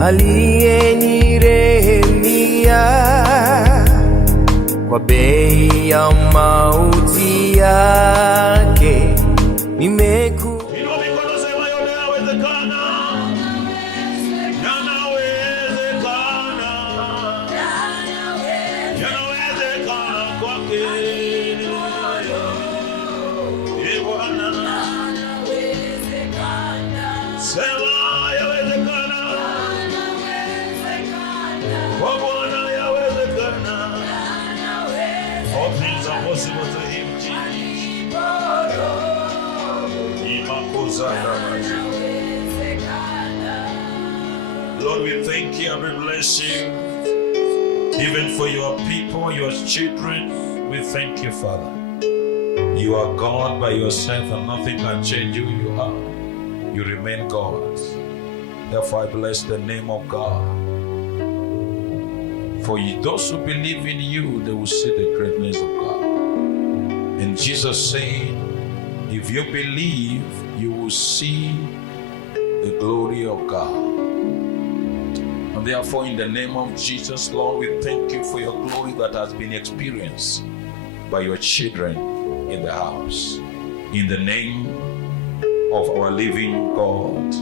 aliyenirehemia kwa bei ya mauti yake. Lord, we thank you and we bless you, even for your people, your children. We thank you, Father. You are God by yourself and nothing can change who you are. You remain God. Therefore, I bless the name of God. For those who believe in you, they will see the greatness of God. And Jesus said, if you believe, you will see the glory of God. And therefore, in the name of Jesus, Lord, we thank you for your glory that has been experienced by your children in the house. In the name of our living God,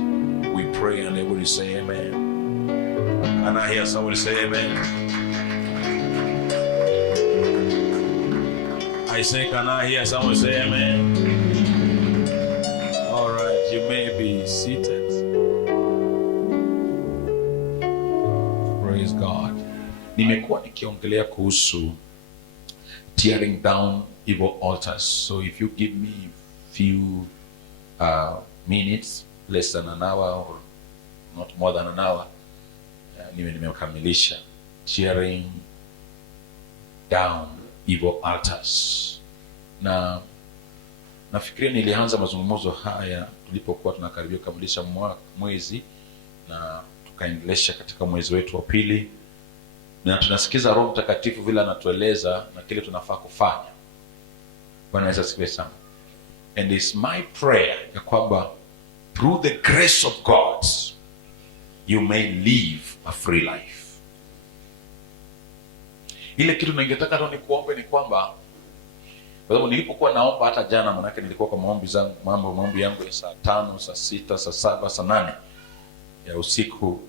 we pray, and everybody say amen. Can I hear somebody say amen? I say, can I hear someone say amen? All right, you may be seated. Praise God. Nimekuwa nikiongelea kuhusu tearing down evil altars. So if you give me few minutes, less than an hour or not more than an hour, nimekamilisha tearing down evil altars. Na nafikiria nilianza mazungumzo haya tulipokuwa tunakaribia kukamilisha mwezi, na tukaendelesha katika mwezi wetu wa pili, na tunasikiza Roho Mtakatifu vile anatueleza na kile tunafaa kufanya. Bwana Yesu asifiwe sana. And it's my prayer ya kwamba through the grace of God you may live a free life. Ile kitu ningetaka tu nikuombe ni kwamba, kwa sababu nilipokuwa naomba hata jana, manake nilikuwa kwa maombi yangu ya saa 5, saa 6, saa 7, saa 8 ya usiku,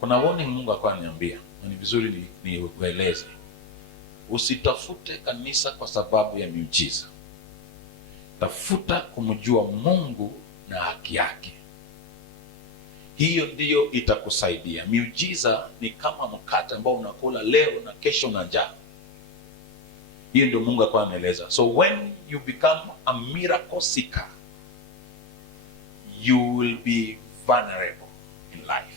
kuna warning Mungu alikuwa ananiambia, na ni vizuri niwaeleze. Usitafute kanisa kwa sababu ya miujiza. Tafuta kumjua Mungu na haki yake. Hiyo ndiyo itakusaidia. Miujiza ni kama mkate ambao unakula leo na kesho na njaa. Hiyo ndio Mungu alikuwa anaeleza. So when you become a miracle seeker, you will be vulnerable in life,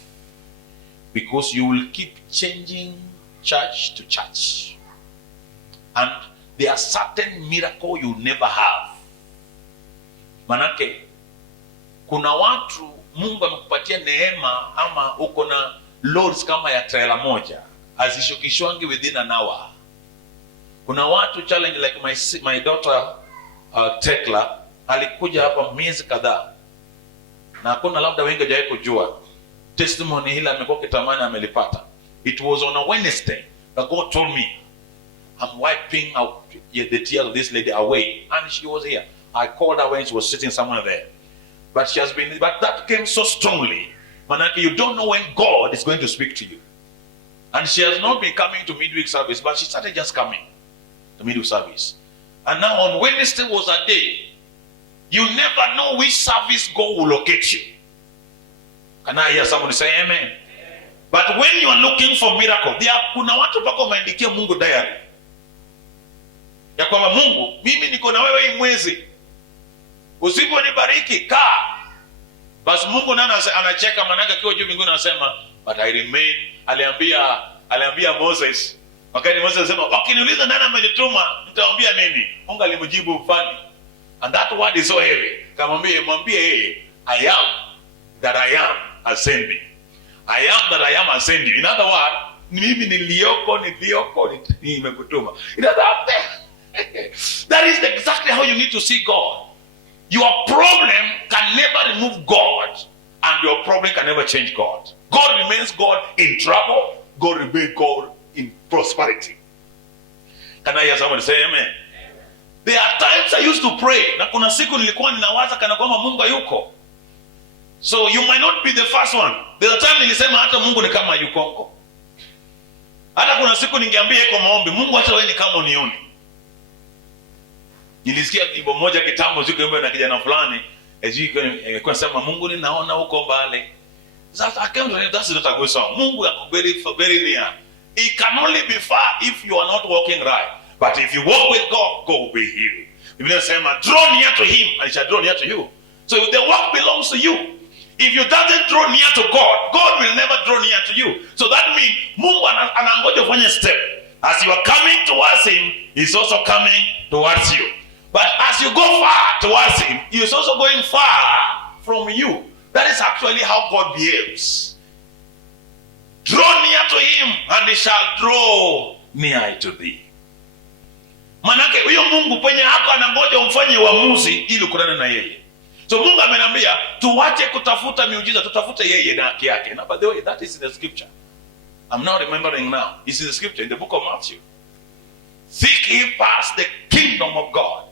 because you will keep changing church to church, and there are certain miracle you never have. Manake kuna watu Mungu amekupatia neema, ama uko na loads kama ya trailer moja, azishukishwangi within an hour. Kuna watu challenge like my daughter Tekla alikuja hapa miezi kadhaa, na hakuna labda wengi hawajawahi kujua testimony hili amekuwa kitamani amelipata. It was on a Wednesday that God told me, I'm wiping out the tears of this lady away, and she was here. I called her when she was sitting somewhere there, but that came so strongly. Manaki, you don't know when God is going to speak to you. And she has not been coming to midweek service, but she started just coming to midweek service. And now on Wednesday was a day, you never know which service God will locate you. Can I hear someone say amen? But when you are looking for miracle, kuna watu pako wameandikia Mungu diary ya kwamba, Mungu, mimi niko na wewe hii mwezi, usiponibariki kaa. Basi Mungu nana anacheka, manaka kiwa juu mbinguni anasema, but I remain. Aliambia Moses, wakati Moses anasema, wakiniuliza nani amenituma, nitawaambia nini? Mungu alimjibu mfano. And that word is so heavy. Mwambie yeye, I am that I am has sent me. I am that I am has sent you. In other words, mimi niliyoko nimekutuma. It is up there. That is exactly how you need to see God. Your problem can never remove God and your problem can never change God. God remains God in trouble. God remains God in prosperity. Can I hear somebody say amen? There are times I used to pray, na kuna siku nilikuwa ninawaza kana kwamba Mungu hayuko. So you might not be the first one. There's a time nilisema hata Mungu ni kama hayuko. Hata kuna siku ningeambia kwa maombi, Mungu hata wewe ni kama unioni. Nilisikia wimbo moja kitambo ziko na kijana fulani, alikuwa anasema Mungu ninaona huko mbali. That's not a good song. Mungu yako very near. It can only be far if you are not walking right. But if you walk with God, God will be here. Biblia inasema draw near to him and he shall draw near to you. So the work belongs to you. If you doesn't draw near to God, God will never draw near to you. So that means Mungu anangoja ufanye step. As you are coming towards him, he's also coming towards you. But as you go far towards him, he is also going far from you. That is actually how God behaves. Draw near to him and he shall draw near to thee. Manake huyo Mungu penye hako anangoja umfanye uamuzi ili ukutane na yeye. So Mungu amenambia tuache kutafuta miujiza, tutafute yeye na haki yake. Now by the way, that is in the scripture. I'm now remembering now. It's in the scripture in the book of Matthew. Seek ye first the kingdom of God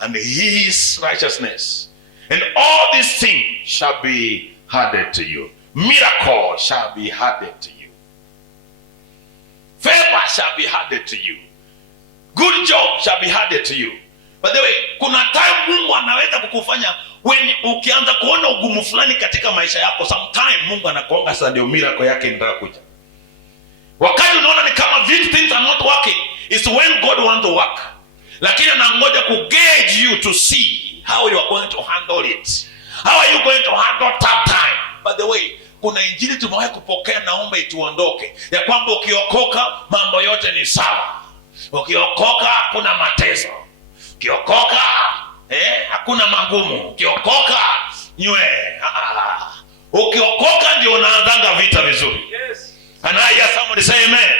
and his righteousness, and all these things shall be added to you. Miracle shall be added to you. Favor shall be added to you. Good job shall be added to you. By the way, kuna time Mungu anaweza kukufanya when ukianza kuona ugumu fulani katika maisha yako, sometime Mungu anakuanga sasa ndio miracle yake inataka kuja. Wakati unaona ni kama things are not working, it's when God wants to work. Lakini anangoja ku gauge you to see how you are going to handle it. How are you going to handle tough time? By the way, kuna injili tumewahi kupokea, naomba ituondoke, ya kwamba ukiokoka mambo yote ni sawa. Ukiokoka hakuna mateso. Ukiokoka hakuna magumu. Ukiokoka ukiokoka ndio unaanzanga vita vizuri. Yes. Anaya somebody say amen.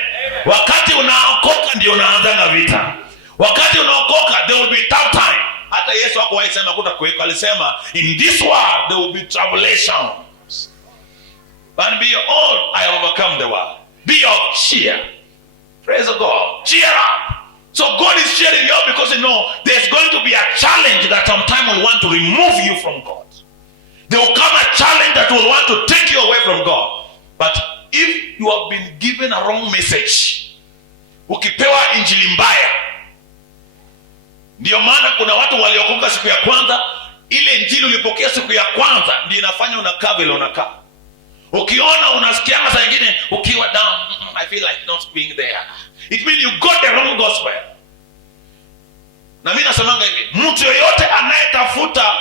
Wakati unaokoka ndio unaanzanga vita. Wakati unaokoka there will be tough time. Hata Yesu hakuwahi sema kutakuweko, alisema in this world there will be tribulations. But be all I overcome the world. Be of cheer. Praise God. Cheer up. So God is cheering you up because you know there's going to be a challenge that sometime will want to remove you from God. There will come a challenge that will want to take you away from God. But if you have been given a wrong message, ukipewa injili mbaya, ndio maana kuna watu waliokoka siku ya kwanza, ile injili ulipokea siku ya kwanza ndio inafanya unakaa vile unakaa. Ukiona unasikia saa nyingine ukiwa down, I feel like not being there. It means you got the wrong gospel. Na mimi nasemanga hivi, mtu yoyote anayetafuta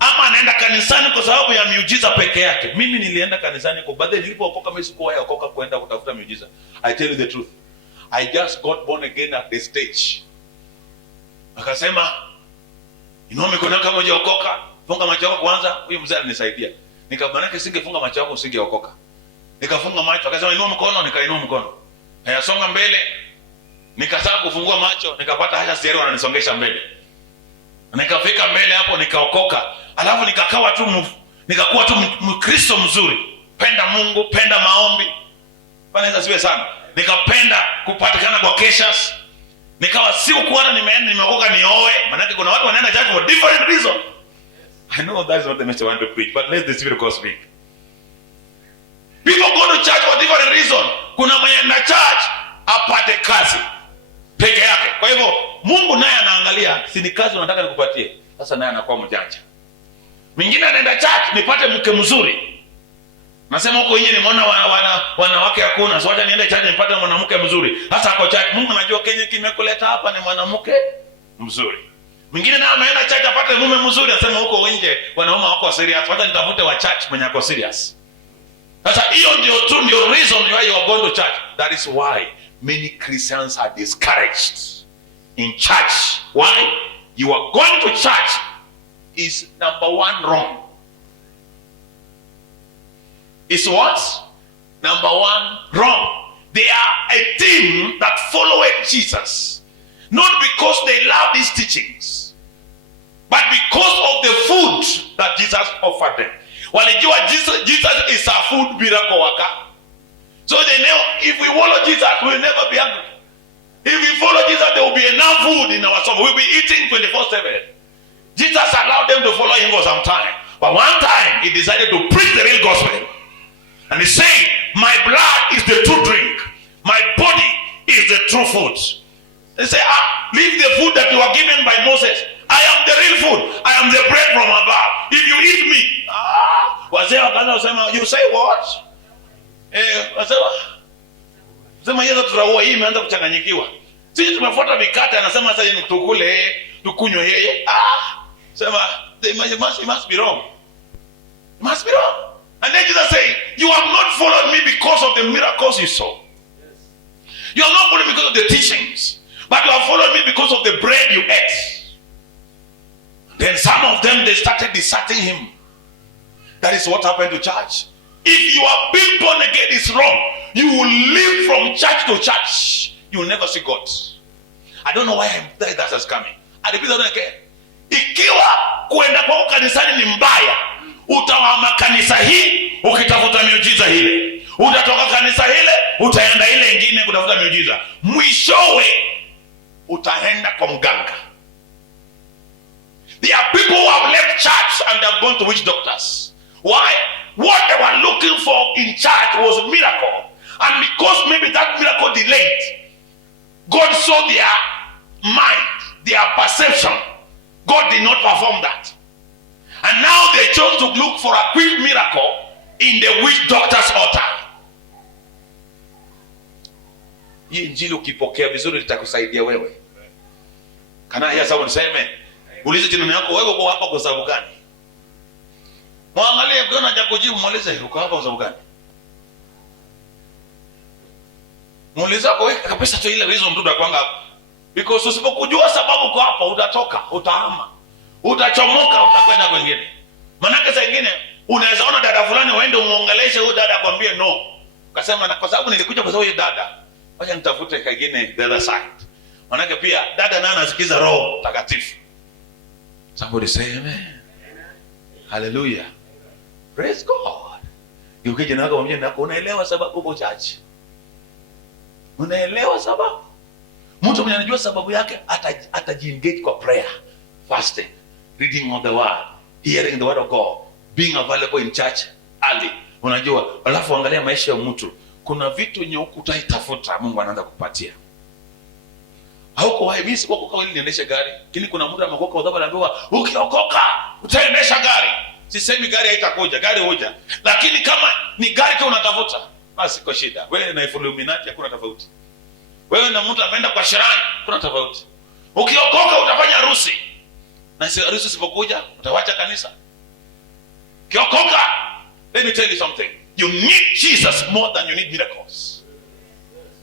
ama anaenda kanisani kwa sababu ya miujiza peke yake. Mimi nilienda kanisani kwa baadaye nilipookoka, mimi sikuwahi okoka kwenda kutafuta miujiza. I tell you the truth. I just got born again at the stage. Akasema, inua mikono kama hujaokoka, funga macho yako kwanza. Huyu mzee alinisaidia. Nikabanake singefunga macho yako usingeokoka. Nikafunga macho, akasema inua mkono, nikainua mkono. Hayasonga mbele. Nikataka kufungua macho, nikapata hasha siri wananisongesha mbele. Nikafika mbele hapo nikaokoka. Alafu nikakuwa tu Mkristo mzuri. Penda Mungu, penda maombi. Bwana asifiwe sana. Nikapenda kupatikana kwa keshas. Nikawa sikuwa nimeokoka nioe. Maana kuna watu wanaenda church for different reasons. I know that's not the message I want to preach, but let the Spirit of God speak. People go to church for different reasons. Kuna mwenye na church apate kazi peke yake. Kwa hivyo Mungu naye anaangalia, si ni kazi unataka nikupatie. Sasa naye anakuwa mjanja. Mwingine anaenda church nipate mke mzuri. Nasema huko nje nimeona wanawake hakuna. So acha niende church nipate mwanamke mzuri. Sasa kwa church Mungu anajua Kenya kimekuleta hapa ni mwanamke mzuri. Mwingine naye ameenda church apate mume mzuri, anasema huko nje wanaume wako serious. Hata nitafute wa church mwenye ako serious. Sasa hiyo ndio reason why you are going to church. That is why many Christians are discouraged in church. Why? You are going to church is number one wrong. Is what? Number one wrong. They are a team that followed Jesus. Not because they love these teachings, but because of the food that Jesus offered them. Walijua Jesus is a food miracle worker. So they know if we follow Jesus, we will never be hungry. If we follow Jesus, there will be enough food in our stomach. We'll be eating 24/7. Jesus allowed them to follow him for some time. But one time, he decided to preach the real gospel. And he said, my blood is the true drink. My body is the true food. They say, leave the food that you are given by Moses. I am the real food. I am the bread from above. If you eat me. You say what? Sema yeye tutaua hii imeanza kuchanganyikiwa. Sisi tumefuata mikate anasema sasa ni tukule tukunywe yeye. Sema it must be wrong. It must be wrong. And then Jesus say, you have not followed me because of the miracles you saw. You have not followed me because of the teachings, but you have followed me because of the bread you ate. Then some of them, they started deserting him. That is what happened to church. If you are being born again, it's wrong. You will live from church to church. You will never see God. I don't know why that is coming. I repeat that again. Ikiwa kuenda kwa kanisani ni mbaya, utawama kanisa hii ukitafuta miujiza ile. Utatoka kanisa ile utaenda ile ingine kutafuta miujiza. Mwishowe utaenda kwa mganga. There are people who have left church and they have gone to witch doctors. Why? What they were looking for in church was a miracle. And because maybe that miracle delayed, God saw their mind, their perception. God did not perform that. And now they chose to look for a quick miracle in the witch doctor's altar. Hii injili ukipokea vizuri litakusaidia wewe. Kana ya sababu niseme, ulize jirani yako, wewe uko hapa kwa sababu gani? Mwangalie ukiona hajakujibu, muulize uko hapa kwa sababu gani? Muulize kwa wewe kabisa tu ile reason mtu akwanga. Because usipokujua sababu uko hapa utatoka, utahama. Utachomoka, utakwenda kwingine. Manake saa nyingine unaweza ona dada fulani uende umuongeleshe huyo dada akwambie no. Ukasema na kwa sababu nilikuja kwa sababu hiyo dada, wacha nitafute kingine the other side. Manake pia dada naye anasikiza Roho Takatifu. Somebody say amen. Hallelujah. Praise God. Ukija nako mwambie nako unaelewa sababu uko church. Unaelewa sababu? Mtu mwenye anajua sababu yake atajiengage kwa prayer, fasting, reading of the word, hearing the word of God, being available in church early. Unajua, alafu angalia maisha ya mtu. Kuna vitu yenye ukutaitafuta Mungu anaanza kupatia. Hauko hai mimi sikuokoka ili niendeshe gari. Lakini kuna mtu amekoka kwa sababu anaambiwa ukiokoka utaendesha gari. Sisemi gari haitakuja, gari huja. Lakini kama ni gari tu unatafuta, basi iko shida. Wewe na Illuminati hakuna tofauti. Wewe na mtu ameenda kwa sherani, kuna tofauti. Ukiokoka utafanya harusi. Na harusi isipokuja utawacha kanisa. Ukiokoka, let me tell you something. You need Jesus more than you need miracles.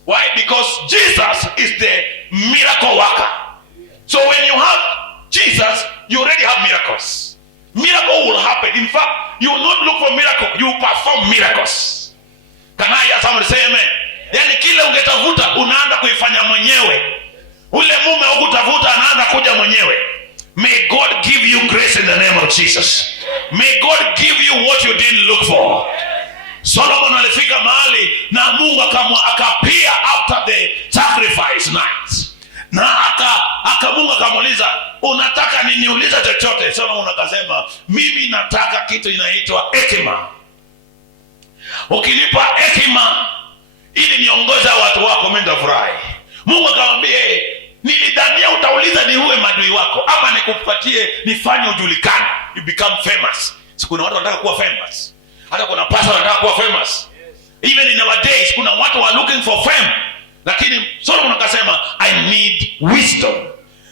Why? Because Jesus is the miracle worker. So when you have Jesus, you already have miracles. Miracle will happen. In fact, you will not look for miracle, you will perform miracles. Can I hear somebody say amen? Yani kile ungetafuta unaanza kuifanya mwenyewe. Ule mume ukutafuta anaanza kuja mwenyewe. May God give you grace in the name of Jesus. May God give you what you didn't look for. Solomon alifika mahali na Mungu akapia after the sacrifice night. Na Mungu akamuuliza, unataka nini? Uliza chochote. Solomon akasema, mimi nataka kitu inaitwa hekima. Ukinipa hekima ili niongoze watu wako, mimi nitafurahi. Mungu akamwambia, nilidhania utauliza ni uwe madui wako ama nikupatie nifanye ujulikane, you become famous. Kuna watu wanataka kuwa famous. Hata kuna pastor wanataka kuwa famous. Even in our days kuna watu are looking for fame. Lakini Solomon akasema, I need wisdom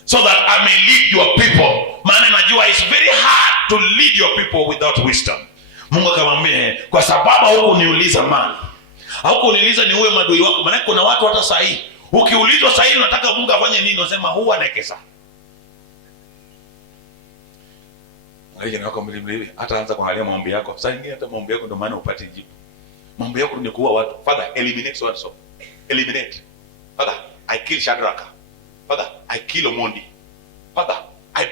so that I may lead your people. Maana najua it's very hard to lead your people without wisdom. Mungu akamwambia, kwa sababu hukuniuliza mali, hukuniuliza ni uwe madui wako. Maana kuna watu hata saa hii ukiulizwa saa hii unataka Mungu afanye nini, unasema huwa anekesa. Ngajeni wako mlimliwi hata anza kuangalia maombi yako. Sasa nyingine hata maombi yako ndio maana upate jibu. Maombi yako ni kuua watu. Father, eliminate what so. Eliminate. Father, I kill Shadrach. Father, I kill Omondi. Father, I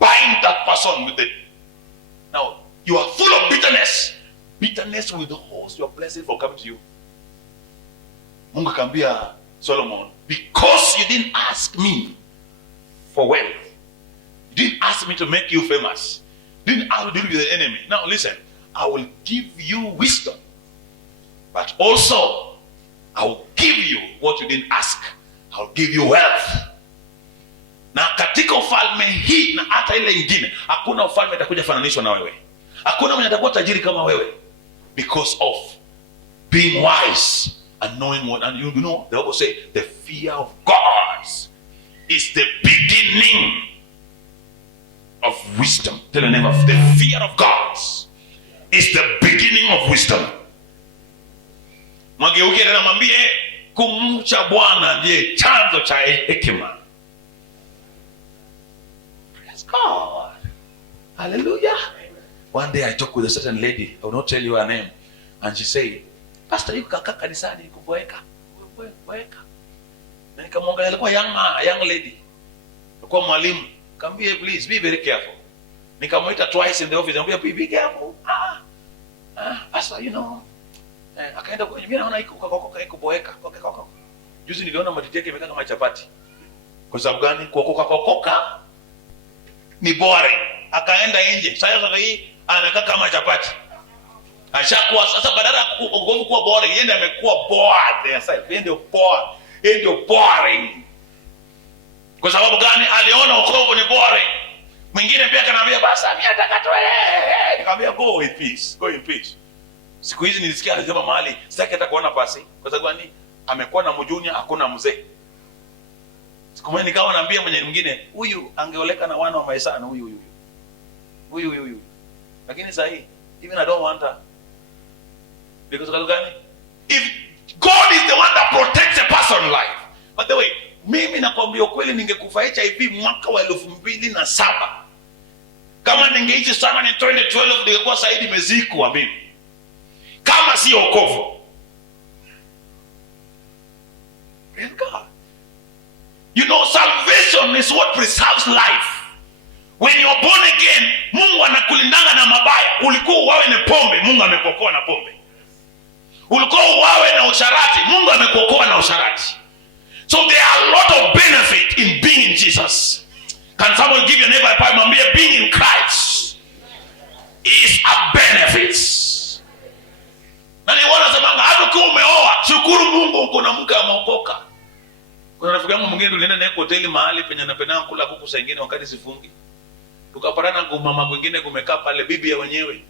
bind that person with the... Now, you are full of bitterness. Barrenness will hold your blessing from coming to you. Mungu akamwambia Solomon, because you didn't ask me for wealth, you didn't ask me to make you famous, you didn't ask me to deal with the enemy. Now listen, I will give you wisdom, but also I will give you what you didn't ask. I will give you wealth. Na katika ufalme hii na hata ile ingine, hakuna ufalme utakuja fananishwa na wewe. Hakuna mwenye atakuwa tajiri kama wewe, because of being wise and knowing what. And you know, the Bible say the fear of God is the beginning of wisdom. Tell the name of the fear of God is the beginning of wisdom. Mwageuke na mwambie kumcha Bwana ndiye chanzo cha hekima. Praise God. Hallelujah. One day I talked with a certain lady, I will not tell you her name, and she said, Pastor, you kaka kanisani kuboeka. Na nikamwangalia, alikuwa young lady. Alikuwa mwalimu. Nikamwambia, please be very careful. Nikamuita twice in the office, nikamwambia, be careful. Pastor, you know, akaenda kwa mimi naona iko boeka. Juzi niliona matiti yake imekaa kama chapati. Kwa sababu gani? Koka ni boring. Akaenda nje. Sasa hii anakaa kama chapati. Ashakuwa sasa, badala ya kuwa boring, yeye ndiye amekuwa bored. Yeye ndio boring. Kwa sababu gani? Aliona wokovu ni boring. Mwingine pia kanambia, basi mimi nataka tu nikamwambia go in peace. Go in peace. Siku hizi nilisikia alisema mahali, sitaki hata kuona basi. Kwa sababu gani? Amekuwa na mjunia, hakuna mzee. Siku moja nikawa naambia mwingine, huyu angeoleka na wana wa maisha na huyu. Lakini sasa hii, even I don't want her. Because of gani? If God is the one that protects a person's life. By the way, mimi nakwambia kweli, ningekufa HIV mwaka wa 2007. Kama ningeishi sana ni 2012, ningekuwa Saidi mezikwa mimi. Kama si wokovu. Praise God. You know, salvation is what preserves life. When you're born again, Mungu anakulindanga na mabaya. Ulikuwa uwawe na pombe, Mungu amekuokoa na pombe. Ulikuwa uwawe na usharati, Mungu amekuokoa na usharati. So there are a lot of benefit in being in Jesus. Can someone give your neighbor a pipe and be being in Christ is a benefit. Na ni wana semanga, hata kama umeoa, shukuru Mungu uko na mke ameokoka. Kuna rafiki yangu mwingine tulienda naye hoteli mahali penye anapenda kula kuku saa nyingine wakati sifungi. Tukapatana na mama mwingine kumekaa pale, bibi ya wenyewe.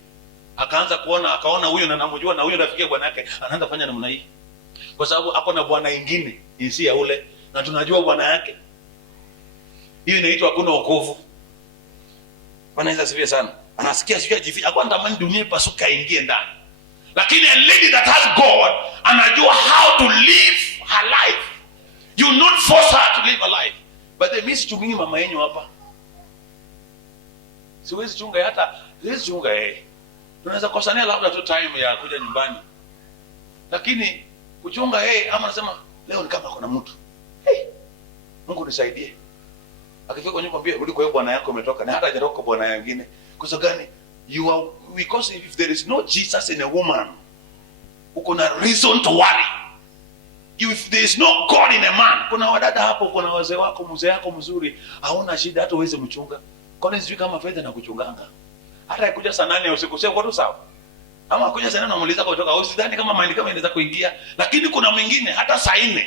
Akaona huyu na namjua, na huyu rafiki bwana yake anaanza kufanya namna hii. Kwa sababu ako na bwana mwingine jinsi ya ule, na tunajua bwana yake. Hiyo inaitwa hakuna wokovu. Bwana Yesu asifiwe sana. Anasikia jificha, akwa ndamani dunia pasuka ingie ndani. Lakini a lady that has God anajua how to live her life. You not force her to live a life. But they miss chungingi mama yenyu hapa. Siwezi chunga hata, siwezi chunga tunaweza kosania labda tu time ya kuja nyumbani. Lakini kuchunga ama nasema leo ni kama kuna mtu. Mungu nisaidie. Akifika kwenye kwambia rudi kwa bwana yako umetoka, na hata hajatoka bwana wengine. Kwa sababu gani? You are, because if there is no Jesus in a woman, uko na reason to worry. If there is no God in a man, kuna wadada hapo, kuna wazee wako, mzee yako mzuri, hauna shida hata uweze mchunga. Kwani sijui kama fedha na kuchunganga. Hata ikuja saa 8 ya usiku sio kwa tu sawa. Ama kuja saa 8 unamuuliza kutoka, usidhani kama mali kama inaweza kuingia, lakini kuna mwingine hata saa 4.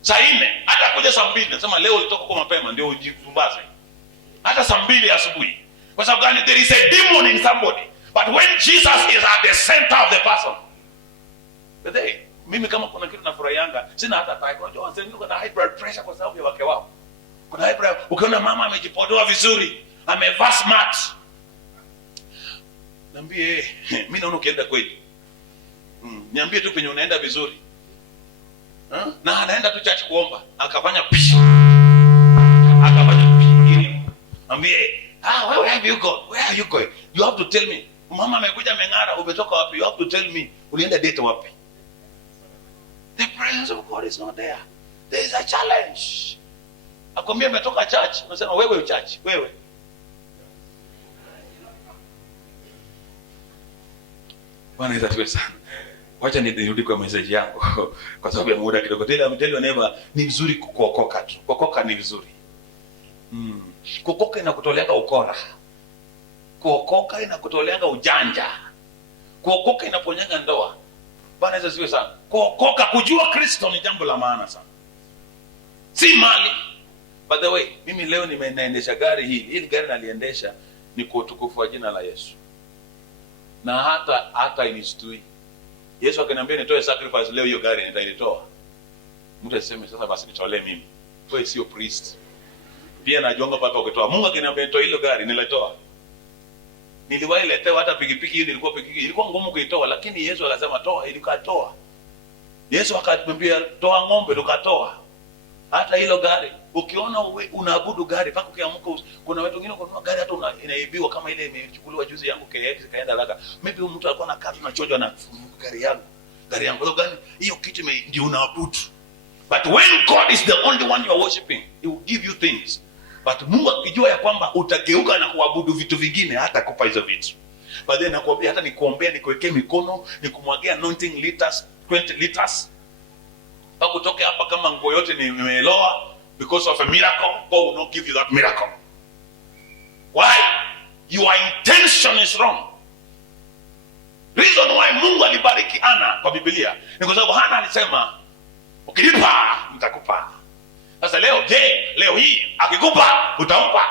Saa 4, hata kuja saa 2, nasema leo ulitoka kwa mapema ndio ujipumbaze. Hata saa 2 asubuhi. Kwa sababu gani? There is a demon in somebody. But when Jesus is at the center of the person. But mimi kama kuna kitu nafurahianga, sina hata tai. Unajua wazee kuna high blood pressure kwa sababu ya wake wao. Kuna high blood, ukiona mama amejipodoa vizuri, amevaa smart. Niambie, mimi naona ukienda kweli. Niambie tu penye unaenda vizuri. Na anaenda tu church kuomba, akafanya pishi. Akafanya pishi. Niambie, where have you gone? Where are you going? You have to tell me. Mama amekuja mengara, umetoka wapi? You have to tell me. Ulienda date wapi? The presence of God is not there. There is a challenge. Akwambia umetoka church, unasema wewe church, wewe. Bwana Yesu asifiwe sana. Wacha nirudi kwa message yangu kwa sababu ya muda kidogo. Tell never ni vizuri kuokoka tu. Kuokoka ni vizuri. Kuokoka inakutoleanga ukora. Kuokoka inakutoleanga ujanja. Kuokoka inaponyanga ndoa. Bwana Yesu asifiwe sana. Kuokoka, kujua Kristo ni jambo la maana sana. Si mali. By the way, mimi leo naendesha gari hili. Hili gari naliendesha ni kwa utukufu wa jina la Yesu. Na hata inistui. Yesu akaniambia nitoe sacrifice leo, hiyo gari nitaitoa. Mtu aseme sasa basi nitolee mimi. Wewe sio priest. Pia najonga mpaka ukitoa. Mungu akiniambia nitoe hilo gari, nilitoa. Niliwahi letewa hata pikipiki hiyo, ilikuwa ngumu kuitoa, lakini Yesu akasema toa, ilikatoa. Yesu akaniambia toa ng'ombe, tukatoa. Hata hilo gari, ukiona unaabudu gari mpaka ukiamka, kuna watu wengine kununua gari hata inaibiwa kama ile imechukuliwa juzi yangu KX kaenda haraka. Maybe mtu alikuwa na kazi unachojwa na gari yangu. Hiyo gani? Hiyo kitu ndio unaabudu. But when God is the only one you are worshiping, he will give you things. But Mungu akijua ya kwamba utageuka na kuabudu vitu vingine, hata kupa hizo vitu. But then nakwambia hata nikuombea, nikuwekee mikono, nikumwagia anointing liters, 20 liters. Pako toke hapa kama nguo yote nimeloa because of a miracle, God will not give you that miracle. Why? Your intention is wrong. Reason why Mungu alibariki Hana kwa Biblia ni kwa sababu Hana alisema ukinipa nitakupa. Sasa leo hii akikupa utampa.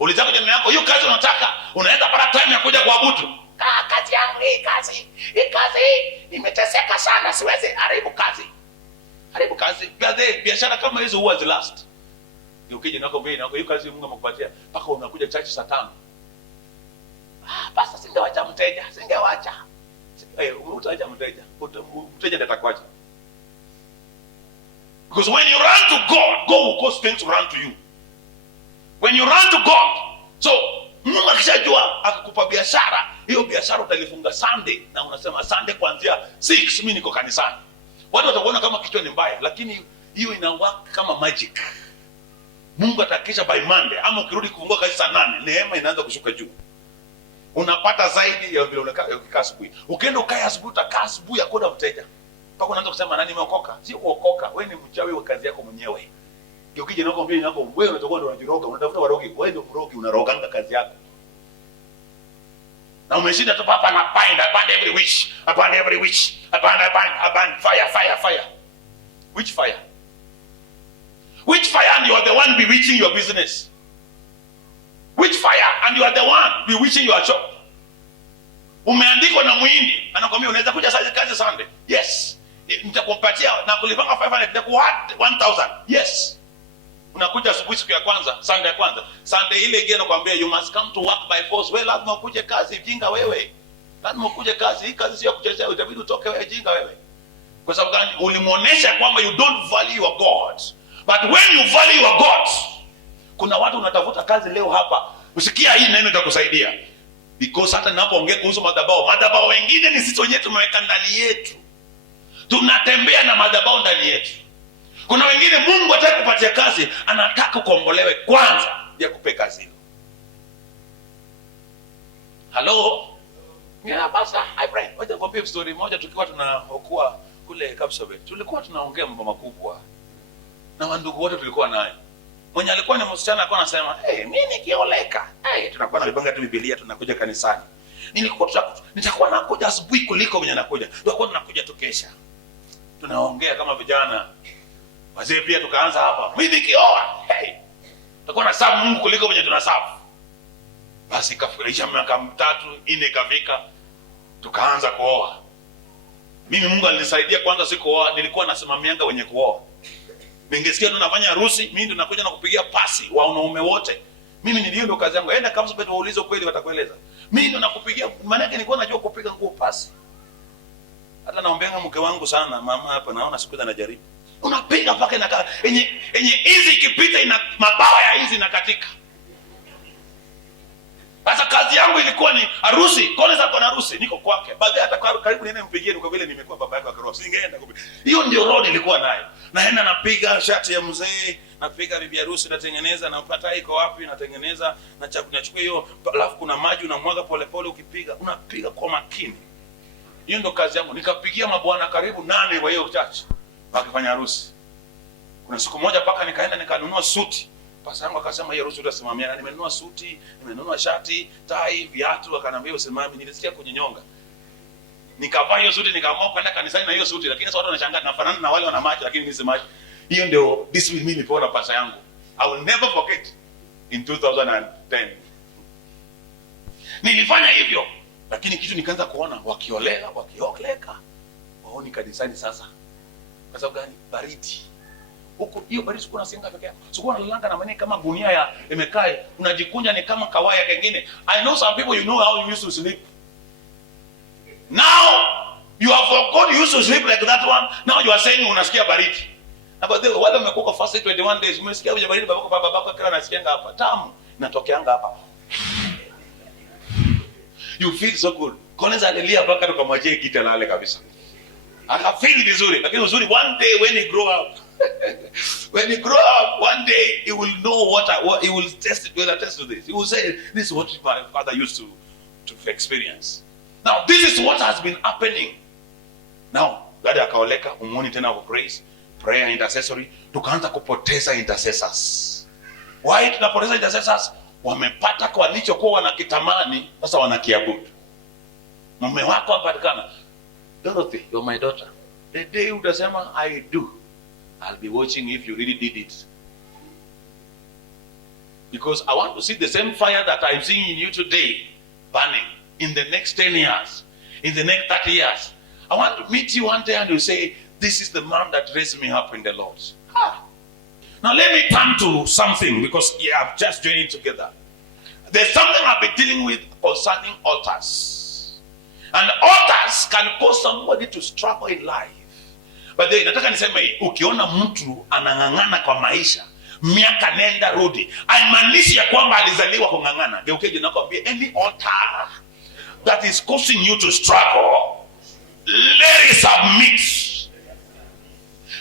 Ulitaka jana yako hiyo kazi unataka, unaenda para time ya kuja kuabudu. Kazi yangu hii kazi nimeteseka sana, siwezi haribu kazi. Biashara kama hizo huwa last. Ukija nako mbele nako hiyo kazi Mungu amekupatia mpaka unakuja church saa 5. Basta singewacha mteja. Utaja mteja. Mteja atakuacha. Because when you run to God, God will cause things to run to you. When you run to God, so Mungu akishajua akakupa biashara, hiyo biashara utalifunga Sunday na unasema Sunday kuanzia 6 mimi niko kanisani. Watu watakuona kama kichwa ni mbaya, lakini hiyo inawaka kama magic. Mungu atakisha by Monday ama ukirudi kufungua kazi saa 8, neema inaanza kushuka juu. Unapata zaidi ya vile unakaa asubuhi. Ukienda ukae asubuhi, utakaa asubuhi hakuna mteja. Mpaka unaanza kusema nani nimeokoka? Si kuokoka, wewe ni mchawi wa kazi yako mwenyewe. Ukija nako mbili nako wewe unatakuwa ndio unajiroga, unatafuta warogi, wewe ndio mrogi, unaroganga kazi yako. Na umeshinda tu papa na bind every witch, upon every witch, upon fire. Which fire? Which fire and you are the one bewitching your business? Which fire and you are the one bewitching your shop? Umeandikwa na Muhindi, anakuambia unaweza kuja kazi Sunday. Yes. Nitakupatia na kulipanga 500, nitakuwa 1000. Yes. Unakuja asubuhi siku ya kwanza, Sunday ya kwanza. Sunday ile ingine nakwambia you must come to work by force. Wewe lazima ukuje kazi, jinga wewe. Lazima ukuje kazi. Hii kazi sio kuchezea, itabidi utoke wewe, jinga wewe. Kwa sababu gani? Ulimuonesha kwamba you don't value your God. But when you value your God, kuna watu unatafuta kazi leo hapa. Usikia hii neno itakusaidia. Because hata ninapoongea kuhusu madhabahu wengine ni sisi wenyewe tumeweka ndani yetu. Tunatembea na madhabahu ndani yetu. Kuna wengine Mungu hataki kupatia kazi, anataka kuombolewe kwanza ya kupe kazi hilo. Hello? Yeah, pastor, I pray. Wacha nikwambie story moja tukiwa tunaokuwa kule Kapsabet. Tulikuwa tunaongea mambo makubwa. Na wandugu wote tulikuwa naye. Mwenye alikuwa ni msichana alikuwa anasema, mimi nikioleka, tunakuwa tunalipanga tu Biblia tunakuja kanisani. Nitakuwa nakuja asubuhi kuliko mwenye anakuja. Tutakuwa tunakuja tukesha. Tunaongea kama vijana. Wazee pia tukaanza hapa. Mimi nikioa, tutakuwa na sababu Mungu kuliko mwenye tunasafu. Basi kafurisha miaka 3, 4 kafika. Tukaanza kuoa. Mimi Mungu alinisaidia kwanza sikuoa, nilikuwa nasimamianga wenye kuoa. Ningesikia tunafanya harusi, mimi ndo nakuja na kupigia pasi wa wanaume wote. Mimi ndio kazi yangu. Enda kama sababu waulize kweli watakueleza. Mimi ndo nakupigia, maana yake nilikuwa najua kupiga nguo pasi. Hata naombeanga mke wangu sana, mama hapa naona siku hizi anajaribu. Unapiga mpaka inakaa yenye hizi ikipita ina mabawa ya hizi nakatika. Sasa kazi yangu ilikuwa ni harusi, kwanza kwa harusi niko kwake. Baadaye hata karibu niende mpigie kwa vile nimekuwa baba yake wa kiroho. Singeenda kupiga. Hiyo ndio roho nilikuwa nayo. Naenda napiga shati ya mzee, napiga bibi harusi natengeneza, napata iko wapi natengeneza, nachukua hiyo alafu kuna maji unamwaga polepole ukipiga, unapiga kwa makini. Hiyo ndo kazi yangu. Nikapigia mabwana karibu 8 wa hiyo church wakifanya harusi. Kuna siku moja paka nikaenda nikanunua suti. Pastor yangu akasema hiyo harusi utasimamia, na nimenunua suti, nimenunua shati, tai, viatu, akanambia usimame. Nilisikia kunyenyonga. Nikavaa hiyo suti, nikaamua kwenda kanisani na hiyo suti, lakini sasa watu wanashangaa nafanana na wale wana macho lakini mimi si macho. Hiyo ndio discipline mimi nilipoona pastor yangu. I will never forget in 2010. Nilifanya hivyo, lakini kitu nikaanza kuona wakioleka. Waoni kanisani sasa. Kwa sababu gani? Baridi. Huko hiyo baridi sikuwa nasinga peke yako. Sikuwa nalanga na mani kama gunia ya imekaa, unajikunja ni kama kawaya kengine. I know some people, you know how you used to sleep. Now you have forgotten you used to sleep like that one. Now you are saying unasikia baridi. But the wale wamekuwa fast 21 days, umesikia uje baridi babako kila nasikianga hapa. Tamu natokeanga hapa. You feel so good. Kwanza alilia mpaka tukamwajie kita lale kabisa. Akafeel vizuri, lakini uzuri one day when he grow up when he grow up one day he will know what he will test it, will attest to this. He will say this is what my father used to experience. Now this is what has been happening. Now dada akaoleka, umuoni tena kwa grace, prayer, intercessory, tukaanza kupoteza intercessors. Why tunapoteza intercessors? Wamepata kwa walichokuwa wanakitamani, sasa wanakiabudu. Mume wako apatikana, Dorothy, you're my daughter. The day utasema I do, I'll be watching if you really did it. Because I want to see the same fire that I'm seeing in you today burning in the next 10 years, in the next 30 years. I want to meet you one day and you say, this is the man that raised me up in the Lord. Now let me turn to something, because I've just joined it together. There's something I've been dealing with concerning altars. And altars can cause somebody to struggle in life. But then nataka niseme, ukiona mtu anang'ang'ana kwa maisha, miaka nenda rudi, haimaanishi ya kwamba alizaliwa kung'ang'ana. Geukeje na kwambia, any altar that is causing you to struggle, let it submit.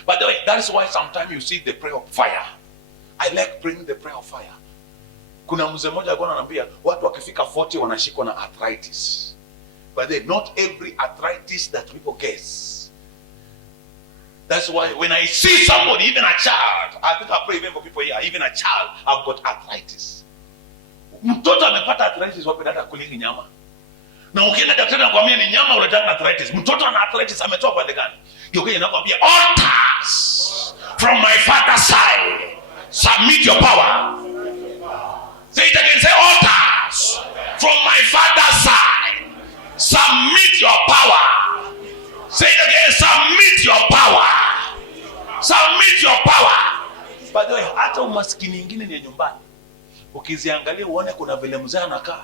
By the way, that is why sometimes you see the prayer of fire. I like praying the prayer of fire. Kuna mzee mmoja alikuwa ananiambia watu wakifika 40 wanashikwa na arthritis. But then not every arthritis that people guess. That's why when I see somebody, even a child, I think I pray even for people here, even a child, I've got arthritis. Mtoto amepata arthritis wapi? Dada kuliki nyama. Na ukienda daktari anakuambia ni nyama unataka arthritis. Mtoto ana arthritis ametoa pande gani? Yoke anakuambia altars from my father's side, submit your power. Say it again, say altars from my father's side, submit your power. Say it again, submit your power. Submit your power. By the way, hata umaskini nyingine ni nyumbani. Ukiziangalia uone kuna vile mzee anakaa.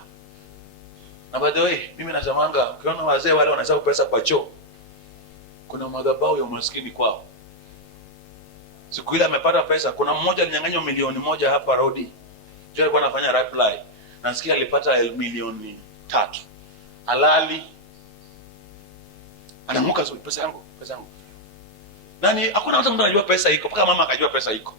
Na by the way, mimi nasemanga, ukiona wazee wale wanasahau pesa kwa choo, kuna madhabahu ya umaskini kwao. Siku ile amepata pesa, kuna mmoja alinyang'anywa milioni 1 hapa Rodi. Ndio alikuwa anafanya reply. Nasikia alipata milioni 3. Halali. Anamuka sio pesa yangu. Nani hakuna hata mtu anajua pesa iko, mpaka mama akajua pesa iko.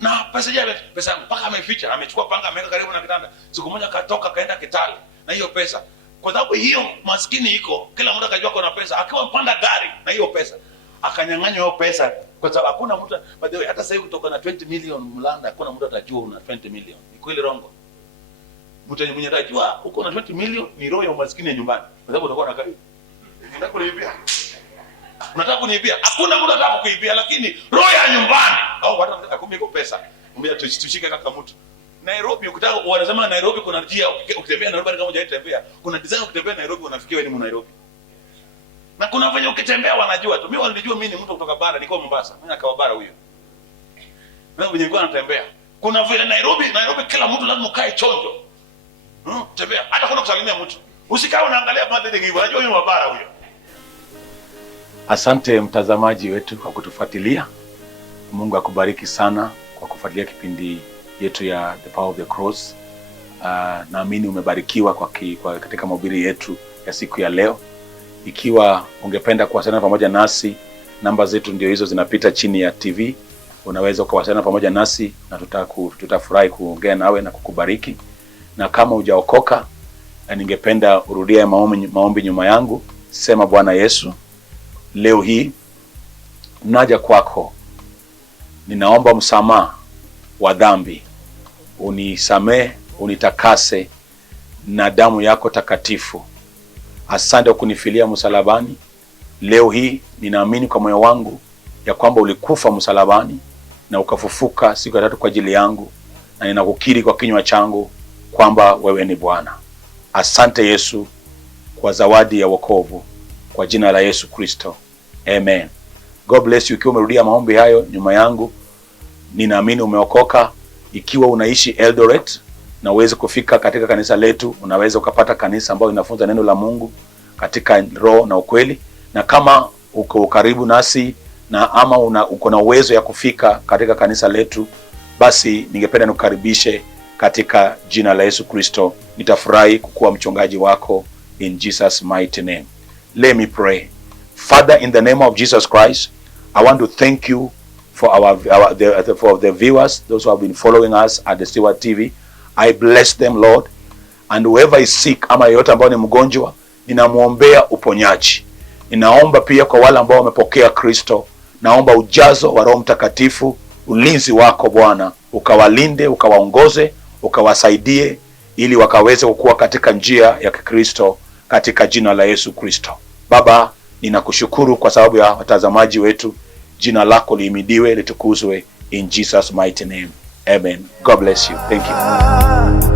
Na pesa yangu mpaka ameficha, amechukua panga ameweka karibu na kitanda. Siku moja katoka kaenda Kitale na hiyo pesa. Kwa sababu hiyo maskini iko, kila mtu akajua kuna pesa, akiwa mpanda gari na hiyo pesa. Akanyang'anywa hiyo pesa kwa sababu hakuna mtu, by the way, hata sasa kutoka na 20 million mlanda hakuna mtu atajua una 20 million. Ni kweli rongo? Mtu mwenye atajua uko na 20 million ni roho ya umaskini nyumbani. Kwa sababu utakuwa na karibu. Unataka kuniibia? Unataka kuniibia? Hakuna mtu anataka kuibia, lakini roho ya nyumbani au hata akumbe iko pesa. Mbona tushike kaka mtu. Nairobi ukitaka wanasema Nairobi kuna njia, ukitembea Nairobi kama hujatembea, kuna design ukitembea Nairobi unafikia wewe ni Nairobi. Na kuna venye ukitembea wanajua tu. Mimi walijua mimi ni mtu kutoka bara, niko Mombasa. Mimi nakawa bara huyo. Na venye nilikuwa natembea. Kuna vile Nairobi kila mtu lazima ukae chonjo. Tembea hata kuna kusalimia mtu. Usikae unaangalia madede hivyo. Unajua mimi wa bara huyo. Asante mtazamaji wetu kwa kutufuatilia. Mungu akubariki sana kwa kufuatilia kipindi yetu ya The Power of the Cross. Naamini umebarikiwa kwa katika mahubiri yetu ya siku ya leo. Ikiwa ungependa kuwasiliana pamoja nasi, namba zetu ndio hizo zinapita chini ya TV. Unaweza kuwasiliana pamoja nasi na tutafurahi kuongea nawe na kukubariki. Na kama hujaokoka, ningependa urudie maombi nyuma yangu. Sema, Bwana Yesu, leo hii naja kwako, ninaomba msamaha wa dhambi. Unisamee, unitakase na damu yako takatifu. Asante kwa kunifilia msalabani. Leo hii ninaamini kwa moyo wangu ya kwamba ulikufa msalabani na ukafufuka siku ya tatu kwa ajili yangu, na ninakukiri kwa kinywa changu kwamba wewe ni Bwana. Asante Yesu kwa zawadi ya wokovu, kwa jina la Yesu Kristo, amen. God bless you. Ikiwa umerudia maombi hayo nyuma yangu, ninaamini umeokoka. Ikiwa unaishi Eldoret na uweze kufika katika kanisa letu, unaweza ukapata kanisa ambayo inafunza neno la Mungu katika roho na ukweli. Na kama uko karibu nasi na ama uko na uwezo ya kufika katika kanisa letu, basi ningependa nikukaribishe katika jina la Yesu Kristo. Nitafurahi kukuwa mchungaji wako in Jesus mighty name. Let me pray. Father, in the name of Jesus Christ, I want to thank you for for the viewers, those who have been following us at the Stewart TV. I bless them, Lord. And whoever is sick, ama yote ambao ni mgonjwa, ninamuombea uponyaji. Ninaomba pia kwa wale ambao wamepokea Kristo, naomba ujazo wa Roho Mtakatifu, ulinzi wako Bwana, ukawalinde, ukawaongoze, ukawasaidie ili wakaweze kukua katika njia ya Kristo katika jina la Yesu Kristo. Baba, ninakushukuru kwa sababu ya watazamaji wetu. Jina lako lihimidiwe, litukuzwe in Jesus mighty name. Amen. God bless you. Thank you.